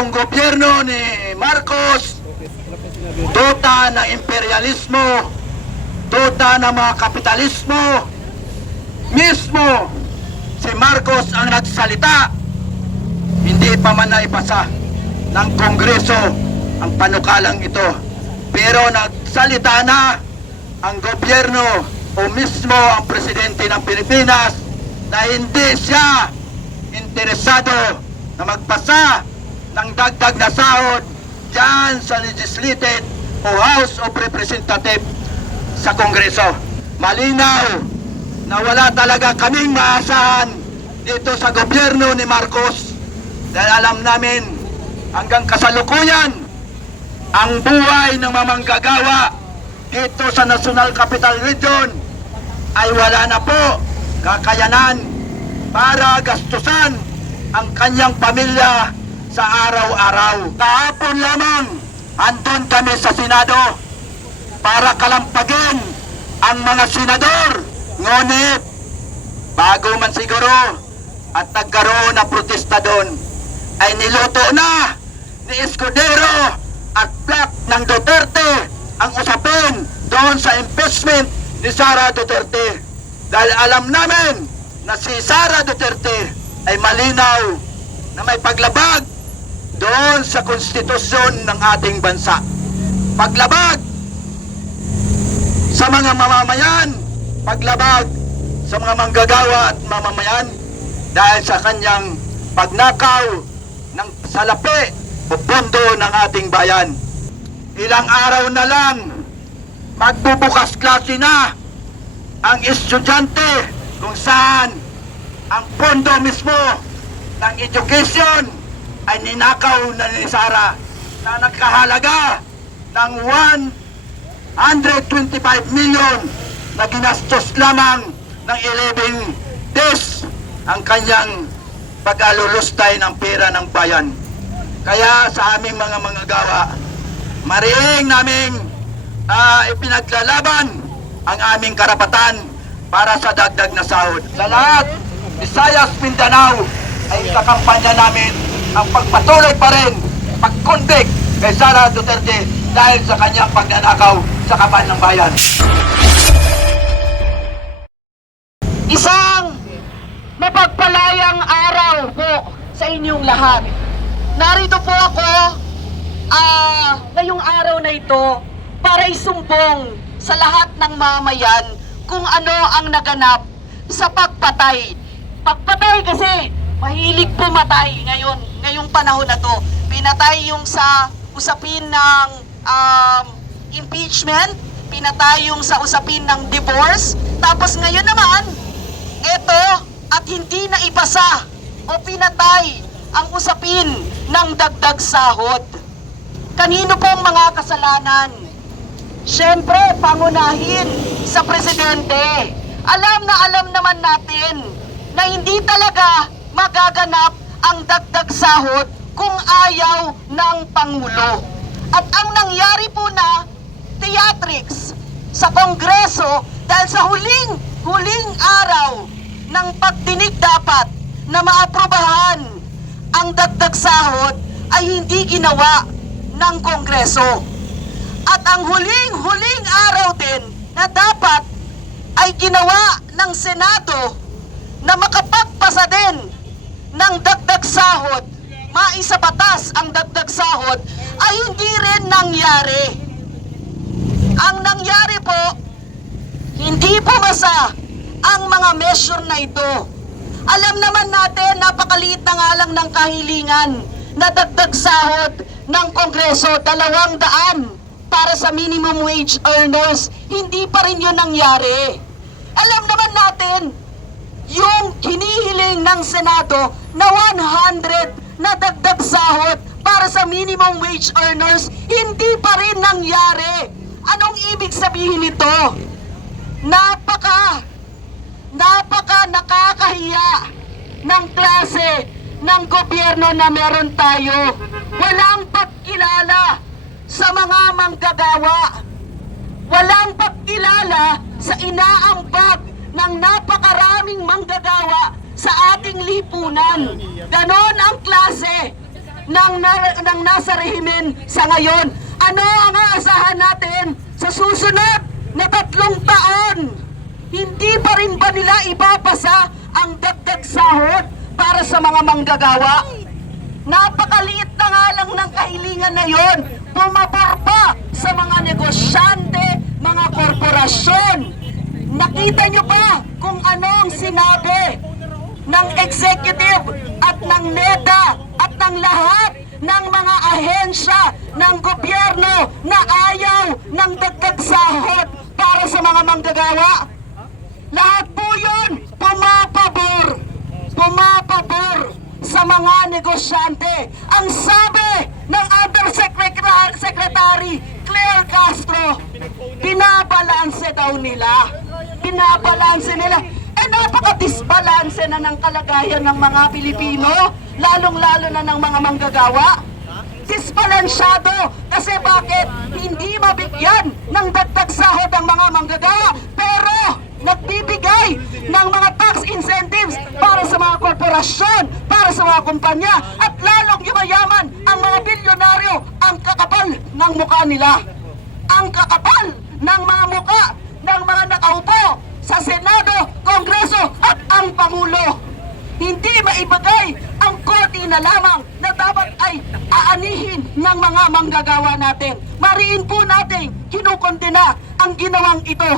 itong gobyerno ni Marcos, tuta ng imperialismo, tuta ng mga kapitalismo, mismo si Marcos ang nagsalita, hindi pa man naipasa ng Kongreso ang panukalang ito. Pero nagsalita na ang gobyerno o mismo ang presidente ng Pilipinas na hindi siya interesado na magpasa ng dagdag na sahod dyan sa legislated o House of Representative sa Kongreso. Malinaw na wala talaga kaming maasahan dito sa gobyerno ni Marcos dahil alam namin hanggang kasalukuyan ang buhay ng mamanggagawa dito sa National Capital Region ay wala na po kakayanan para gastusan ang kanyang pamilya sa araw-araw. Kahapon lamang andun kami sa Senado para kalampagin ang mga senador. Ngunit, bago man siguro at nagkaroon ng protesta doon, ay niluto na ni Escudero at Black ng Duterte ang usapin doon sa impeachment ni Sara Duterte. Dahil alam namin na si Sara Duterte ay malinaw na may paglabag doon sa konstitusyon ng ating bansa. Paglabag sa mga mamamayan, paglabag sa mga manggagawa at mamamayan dahil sa kanyang pagnakaw ng salapi o pondo ng ating bayan. Ilang araw na lang, magbubukas klase na ang estudyante kung saan ang pondo mismo ng education ay ninakaw na ni Sara na nagkahalaga ng 125 million na ginastos lamang ng 11 days ang kanyang pag-alulustay ng pera ng bayan. Kaya sa aming mga mga gawa, mariing naming ah, ipinaglalaban ang aming karapatan para sa dagdag na sahod. Sa lahat, Visayas, Mindanao ay kakampanya namin ang pagpatuloy pa rin pag-convict kay Sara Duterte dahil sa kanyang pagnanakaw sa kaban ng bayan. Isang mapagpalayang araw po sa inyong lahat. Narito po ako ah ngayong araw na ito para isumbong sa lahat ng mamayan kung ano ang naganap sa pagpatay. Pagpatay kasi mahilig pumatay ngayon, ngayong panahon na to. Pinatay yung sa usapin ng um, impeachment, pinatay yung sa usapin ng divorce, tapos ngayon naman, ito at hindi na ipasa o pinatay ang usapin ng dagdag sahod. Kanino pong mga kasalanan? Siyempre, pangunahin sa presidente. Alam na alam naman natin na hindi talaga magaganap ang dagdag sahod kung ayaw ng Pangulo. At ang nangyari po na theatrics sa Kongreso dahil sa huling, huling araw ng pagdinig dapat na maaprobahan ang dagdag sahod ay hindi ginawa ng Kongreso. At ang huling-huling araw din na dapat ay ginawa ng Senado na makapagpasa din ng dagdag sahod, maisabatas ang dagdag sahod, ay hindi rin nangyari. Ang nangyari po, hindi pumasa ang mga measure na ito. Alam naman natin, napakaliit na nga lang ng kahilingan na dagdag sahod ng Kongreso, dalawang daan para sa minimum wage earners. Hindi pa rin yun nangyari. Alam naman natin, yung hinihiling ng Senado na 100 na dagdag sahod para sa minimum wage earners, hindi pa rin nangyari. Anong ibig sabihin nito? Napaka, napaka nakakahiya ng klase ng gobyerno na meron tayo. Walang pagkilala sa mga manggagawa. Walang pagkilala sa inaambag ng napakaraming manggagawa sa ating lipunan. Ganon ang klase ng, na- ng nasa rehimen sa ngayon. Ano ang aasahan natin sa susunod na tatlong taon? Hindi pa rin ba nila ibabasa ang dagdag sahod para sa mga manggagawa? Napakaliit na nga lang ng kahilingan na yon. Pumapar pa sa mga negosyante, mga korporasyon. Nakita nyo ba kung ano ang sinabi ng executive at ng NEDA at ng lahat ng mga ahensya ng gobyerno na ayaw ng dagdag sahod para sa mga manggagawa? Lahat po yun pumapabor, pumapabor sa mga negosyante. Ang sabi ng Undersecretary Secretary Claire Castro, binabalanse daw nila. Binabalanse nila. Eh napaka-disbalanse na ng kalagayan ng mga Pilipino, lalong-lalo na ng mga manggagawa disbalansyado kasi bakit hindi mabigyan ng dagdag sahod ang mga manggagawa pero nagbibigay ng mga tax incentives para sa mga korporasyon, para sa mga kumpanya at lalong yumayaman ang mga bilyonaryo ang kakapal ng mukha nila. Ang kakapal ng mga mukha ng mga nakaupo sa Senado, Kongreso at ang Pangulo hindi maibagay ang korte na lamang na dapat ay aanihin ng mga manggagawa natin. Mariin po natin kinukondena ang ginawang ito.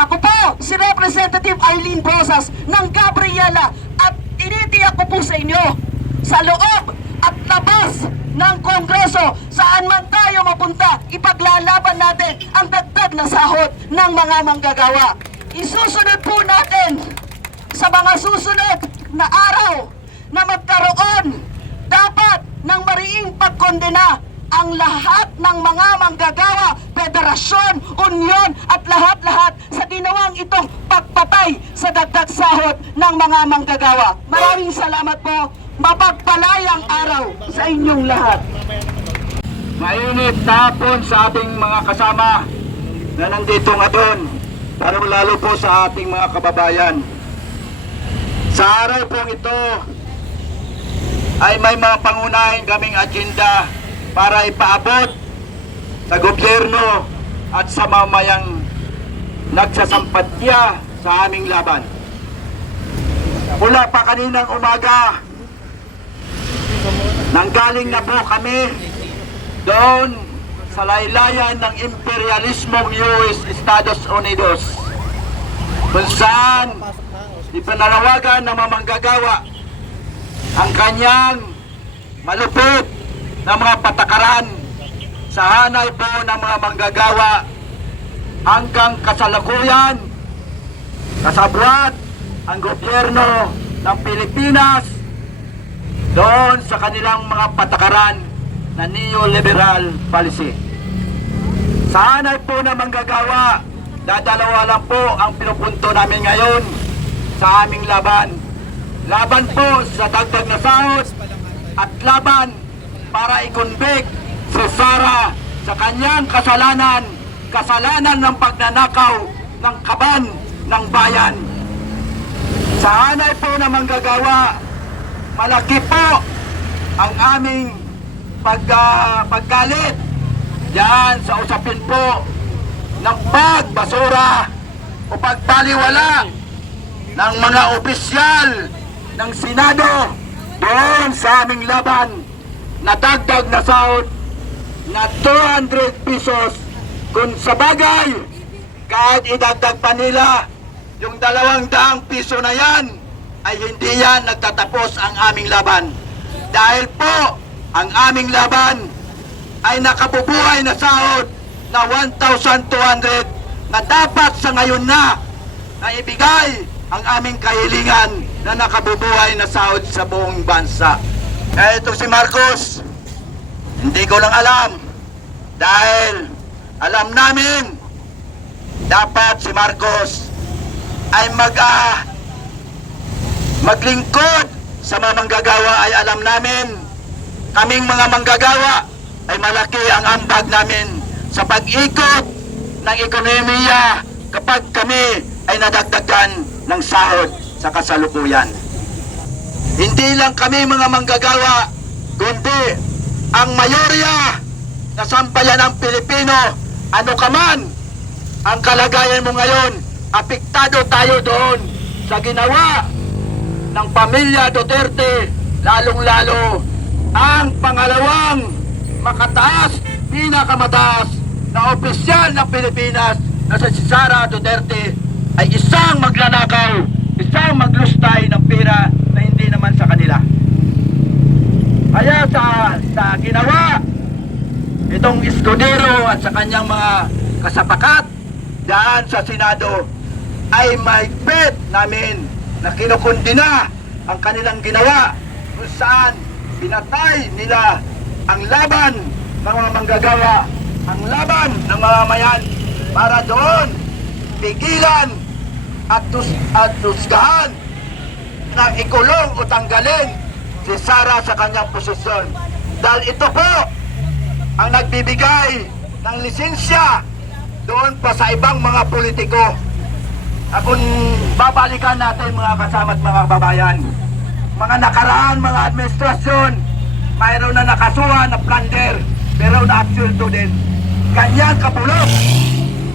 Ako po, si Representative Eileen Brosas ng Gabriela at tinitiyak ko po sa inyo sa loob at labas ng Kongreso saan man tayo mapunta, ipaglalaban natin ang dagdag na sahod ng mga manggagawa. Isusunod po natin sa mga susunod na araw na magkaroon dapat ng mariing pagkondena ang lahat ng mga manggagawa, federasyon, unyon at lahat-lahat sa ginawang itong pagpatay sa dagdag sahod ng mga manggagawa. Maraming salamat po. Mapagpalayang araw sa inyong lahat. Mainit tapon sa ating mga kasama na nandito ngayon, lalo lalo po sa ating mga kababayan. Sa araw pong ito ay may mga pangunahin kaming agenda para ipaabot sa gobyerno at sa mamayang nagsasampatya sa aming laban. Mula pa kaninang umaga, nanggaling na po kami doon sa laylayan ng imperialismong US Estados Unidos kung saan ipinanawagan ng mga manggagawa ang kanyang malupit na mga patakaran sa hanay po ng mga manggagawa hanggang kasalukuyan. Kasabwat ang gobyerno ng Pilipinas doon sa kanilang mga patakaran na neoliberal policy. Sa hanay po ng manggagawa, dadalawa lang po ang pinupunto namin ngayon sa aming laban. Laban po sa dagdag na sahod at laban para i-convict si Sara sa kanyang kasalanan, kasalanan ng pagnanakaw ng kaban ng bayan. Sa hanay po ng manggagawa, malaki po ang aming pag, ah, paggalit yan sa usapin po ng pagbasura o pagpaliwala ng mga opisyal ng Senado doon sa aming laban na dagdag na sahod na 200 pesos. Kung sa bagay kahit idagdag pa nila yung dalawang daang piso na yan ay hindi yan nagtatapos ang aming laban dahil po ang aming laban ay nakabubuhay na sahod na 1,200 na dapat sa ngayon na na ibigay ang aming kahilingan na nakabubuhay na sahod sa buong bansa. Kaya ito si Marcos, hindi ko lang alam dahil alam namin dapat si Marcos ay mag ah, maglingkod sa mga manggagawa ay alam namin kaming mga manggagawa ay malaki ang ambag namin sa pag-ikot ng ekonomiya kapag kami ay nadagdagan ng sahod sa kasalukuyan. Hindi lang kami mga manggagawa kundi ang mayorya na sambayan ng Pilipino, ano ka man ang kalagayan mo ngayon, apektado tayo doon sa ginawa ng pamilya Duterte, lalong-lalo ang pangalawang makataas, pinakamataas na opisyal ng Pilipinas na si Sara Duterte ay isang magnanakaw, isang maglustay ng pera na hindi naman sa kanila. Kaya sa, sa ginawa itong Escudero at sa kanyang mga kasapakat daan sa Senado ay maigpit namin na kinukundina ang kanilang ginawa kung saan pinatay nila ang laban ng mga manggagawa, ang laban ng mga mayan para doon pigilan at, tus at tusgahan na ikulong o tanggalin si Sara sa kanyang posisyon. Dahil ito po ang nagbibigay ng lisensya doon pa sa ibang mga politiko. Kung babalikan natin mga kasama at mga babayan, mga nakaraan, mga administrasyon, mayroon na nakasuhan na plunder, pero na-absulto din. Ganyan kapulot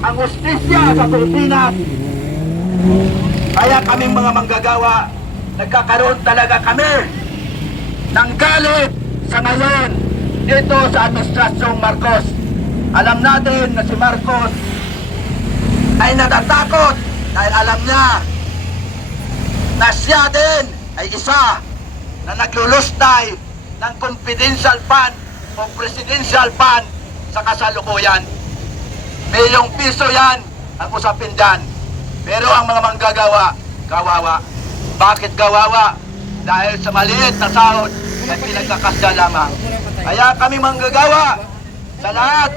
ang ustisya sa Pilipinas. Kaya kaming mga manggagawa, nagkakaroon talaga kami ng galit sa ngayon dito sa administrasyong Marcos. Alam natin na si Marcos ay natatakot dahil alam niya na siya din ay isa na naglulustay ng confidential fund o presidential fund sa kasalukuyan. Milyong piso yan ang usapin dyan. Pero ang mga manggagawa, kawawa. Bakit kawawa? Dahil sa maliit na sahod at pinagkakasya lamang. Kaya kami manggagawa sa lahat,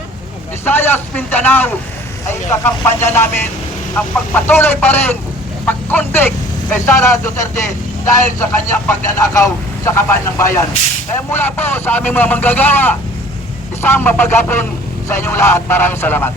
Visayas, Mindanao, ay kakampanya namin ang pagpatuloy pa rin, pag-convict kay Sara Duterte dahil sa kanyang pagnanakaw sa kaban ng bayan. Kaya mula po sa aming mga manggagawa, isang mapaghapon sa inyong lahat. Maraming salamat.